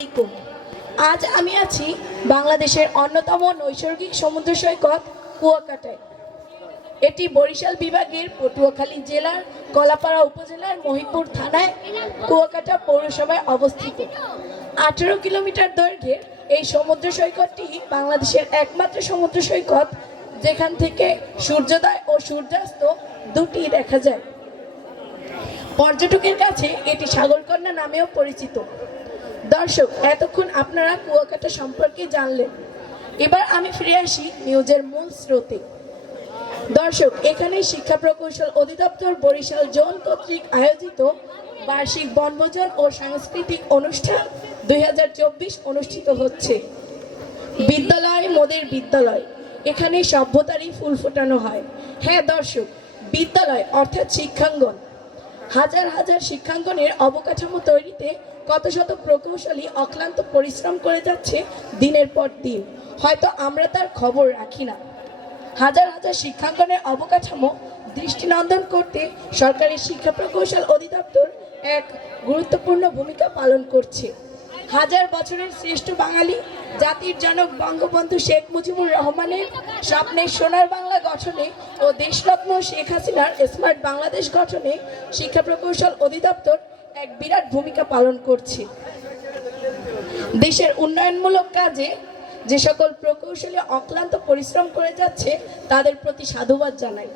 আলাইকুম। আজ আমি আছি বাংলাদেশের অন্যতম নৈসর্গিক সমুদ্র সৈকত কুয়াকাটায়। এটি বরিশাল বিভাগের পটুয়াখালী জেলার কলাপাড়া উপজেলার মহিপুর থানায় কুয়াকাটা পৌরসভায় অবস্থিত। 18 কিলোমিটার দৈর্ঘ্যের এই সমুদ্র সৈকতটি বাংলাদেশের একমাত্র সমুদ্র সৈকত যেখান থেকে সূর্যোদয় ও সূর্যাস্ত দুটি দেখা যায়। পর্যটকের কাছে এটি সাগরকন্যা নামেও পরিচিত। দর্শক, এতক্ষণ আপনারা কুয়াকাটা সম্পর্কে জানলেন। এবার আমি ফিরে আসি নিউজের মূল স্রোতে। দর্শক, এখানে শিক্ষা প্রকৌশল অধিদপ্তর বরিশাল জোন কর্তৃক আয়োজিত বার্ষিক বনভোজন ও সাংস্কৃতিক অনুষ্ঠান 2024 অনুষ্ঠিত হচ্ছে। বিদ্যালয় মোদের বিদ্যালয়, এখানে সভ্যতারই ফুল ফোটানো হয়। হ্যাঁ দর্শক, বিদ্যালয় অর্থাৎ শিক্ষাঙ্গন। হাজার হাজার শিক্ষাঙ্গনের অবকাঠামো তৈরিতে কত শত প্রকৌশলী অক্লান্ত পরিশ্রম করে যাচ্ছে দিনের পর দিন, হয়তো আমরা তার খবর রাখি না। হাজার হাজার শিক্ষাঙ্গনের অবকাঠামো দৃষ্টিনন্দন করতে সরকারি শিক্ষা প্রকৌশল অধিদপ্তর এক গুরুত্বপূর্ণ ভূমিকা পালন করছে। হাজার বছরের শ্রেষ্ঠ বাঙালি জাতির জনক বঙ্গবন্ধু শেখ মুজিবুর রহমানের স্বপ্নের সোনার বাংলা গঠনে ও দেশরত্ন শেখ হাসিনার স্মার্ট বাংলাদেশ গঠনে শিক্ষা প্রকৌশল অধিদপ্তর এক বিরাট ভূমিকা পালন করছে। দেশের উন্নয়নমূলক কাজে যে সকল প্রকৌশলী অক্লান্ত পরিশ্রম করে যাচ্ছে তাদের প্রতি সাধুবাদ জানাই।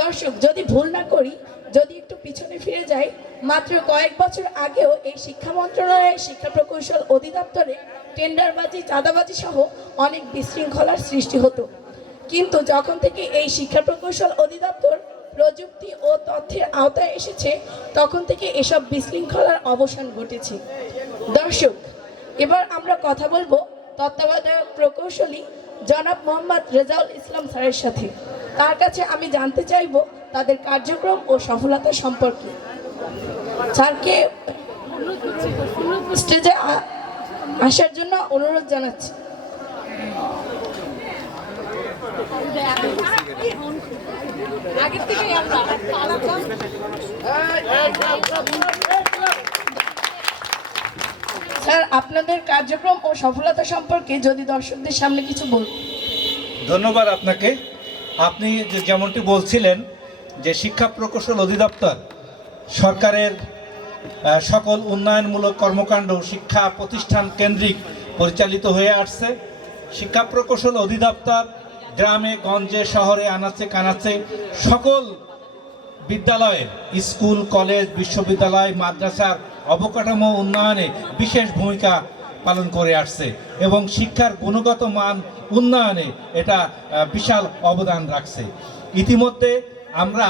দর্শক, যদি ভুল না করি, যদি একটু পিছনে ফিরে যাই, মাত্র কয়েক বছর আগেও এই শিক্ষা মন্ত্রণালয়ের শিক্ষা প্রকৌশল অধিদপ্তরে টেন্ডারবাজি, চাঁদাবাজি সহ অনেক বিশৃঙ্খলার সৃষ্টি হতো। কিন্তু যখন থেকে এই শিক্ষা প্রকৌশল অধিদপ্তর প্রযুক্তি ও তথ্যের আওতায় এসেছে, তখন থেকে এসব বিশৃঙ্খলার অবসান ঘটেছে। দর্শক, এবার আমরা কথা বলবো তত্ত্বাবধায়ক প্রকৌশলী জনাব মোহাম্মদ রেজাউল ইসলাম স্যারের সাথে। তার কাছে আমি জানতে চাইব তাদের কার্যক্রম ও সফলতা সম্পর্কে। স্যারকে স্টেজে আসার জন্য অনুরোধ জানাচ্ছি। স্যার, আপনাদের কার্যক্রম ও সফলতা সম্পর্কে যদি দর্শকদের সামনে কিছু বলুন। ধন্যবাদ আপনাকে। আপনি যেমনটি বলছিলেন যে শিক্ষা প্রকৌশল অধিদপ্তর সরকারের সকল উন্নয়নমূলক কর্মকাণ্ড শিক্ষা প্রতিষ্ঠান কেন্দ্রিক পরিচালিত হয়ে আসছে। শিক্ষা প্রকৌশল অধিদপ্তর গ্রামে গঞ্জে শহরে আনাচে কানাচে সকল বিদ্যালয়ের স্কুল কলেজ বিশ্ববিদ্যালয় মাদ্রাসার অবকাঠামো উন্নয়নে বিশেষ ভূমিকা পালন করে আসছে এবং শিক্ষার গুণগত মান উন্নয়নে এটা বিশাল অবদান রাখছে। ইতিমধ্যে আমরা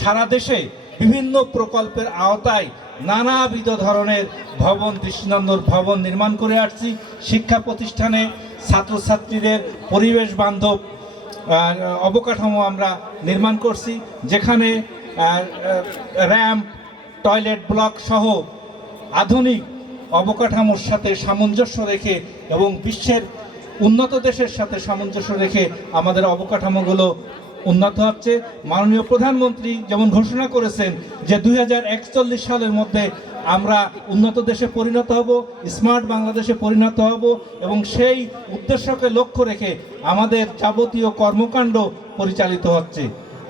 সারা দেশে বিভিন্ন প্রকল্পের আওতায় নানাবিধ ধরনের ভবন, দৃষ্টিনন্দন ভবন নির্মাণ করে আসছি। শিক্ষা প্রতিষ্ঠানে ছাত্রছাত্রীদের পরিবেশ বান্ধব অবকাঠামো আমরা নির্মাণ করছি, যেখানে র্যাম্প, টয়লেট ব্লক সহ আধুনিক অবকাঠামোর সাথে সামঞ্জস্য রেখে এবং বিশ্বের উন্নত দেশের সাথে সামঞ্জস্য রেখে আমাদের অবকাঠামোগুলো উন্নত হচ্ছে। মাননীয় প্রধানমন্ত্রী যেমন ঘোষণা করেছেন যে 2041 সালের মধ্যে আমরা উন্নত দেশে পরিণত হব, স্মার্ট বাংলাদেশে পরিণত হব এবং সেই উদ্দেশ্যকে লক্ষ্য রেখে আমাদের যাবতীয় কর্মকাণ্ড পরিচালিত হচ্ছে।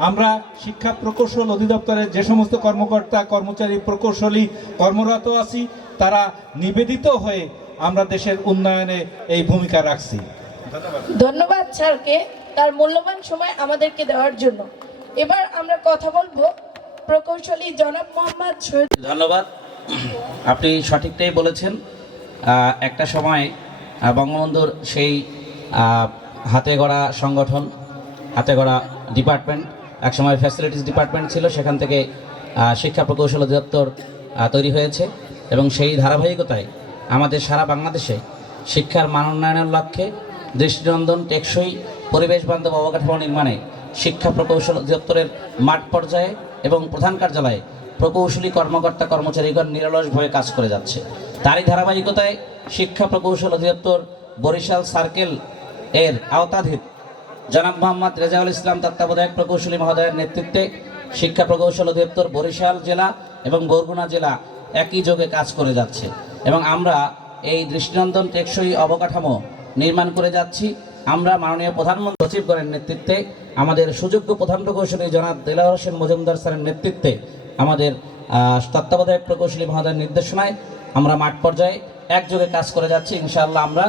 আমরা শিক্ষা প্রকৌশল অধিদপ্তরের যে সমস্ত কর্মকর্তা কর্মচারী প্রকৌশলী কর্মরত আছি, তারা নিবেদিত হয়ে আমরা দেশের উন্নয়নে এই ভূমিকা রাখছি। ধন্যবাদ স্যারকে তার মূল্যবান সময় আমাদেরকে দেওয়ার জন্য। এবার আমরা কথা বলবো প্রকৌশলী জনাব মোহাম্মদ শহীদ। ধন্যবাদ, আপনি সঠিকটাই বলেছেন। একটা সময় বঙ্গবন্ধুর সেই হাতে গড়া সংগঠন, হাতে গড়া ডিপার্টমেন্ট, একসময় ফ্যাসিলিটিস ডিপার্টমেন্ট ছিল, সেখান থেকে শিক্ষা প্রকৌশল অধিদপ্তর তৈরি হয়েছে এবং সেই ধারাবাহিকতায় আমাদের সারা বাংলাদেশে শিক্ষার মান উন্নয়নের লক্ষ্যে দৃষ্টিনন্দন টেকসই পরিবেশ বান্ধব অবকাঠামো নির্মাণে শিক্ষা প্রকৌশল অধিদপ্তরের মাঠ পর্যায়ে এবং প্রধান কার্যালয়ে প্রকৌশলী কর্মকর্তা কর্মচারীগণ নিরলসভাবে কাজ করে যাচ্ছে। তারই ধারাবাহিকতায় শিক্ষা প্রকৌশল অধিদপ্তর বরিশাল সার্কেল এর আওতাধীন জনাব মোহাম্মদ রেজাউল ইসলাম তত্ত্বাবধায়ক প্রকৌশলী মহোদয়ের নেতৃত্বে শিক্ষা প্রকৌশল অধিদপ্তর বরিশাল জেলা এবং বরগুনা জেলা একই যোগে কাজ করে যাচ্ছে। এবং আমরা এই দৃষ্টিনন্দন টেকসই অবকাঠামো নির্মাণ করে যাচ্ছি। আমরা মাননীয় প্রধানমন্ত্রী সচিবগণের নেতৃত্বে, আমাদের সুযোগ্য প্রধান প্রকৌশলী জনাব দেলাওয়ার হোসেন মজুমদার স্যারের নেতৃত্বে, আমাদের তত্ত্বাবধায়ক প্রকৌশলী মহোদয়ের নির্দেশনায় আমরা মাঠ পর্যায়ে একযোগে কাজ করে যাচ্ছি। ইনশাআল্লাহ আমরা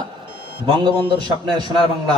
বঙ্গবন্ধুর স্বপ্নের সোনার বাংলা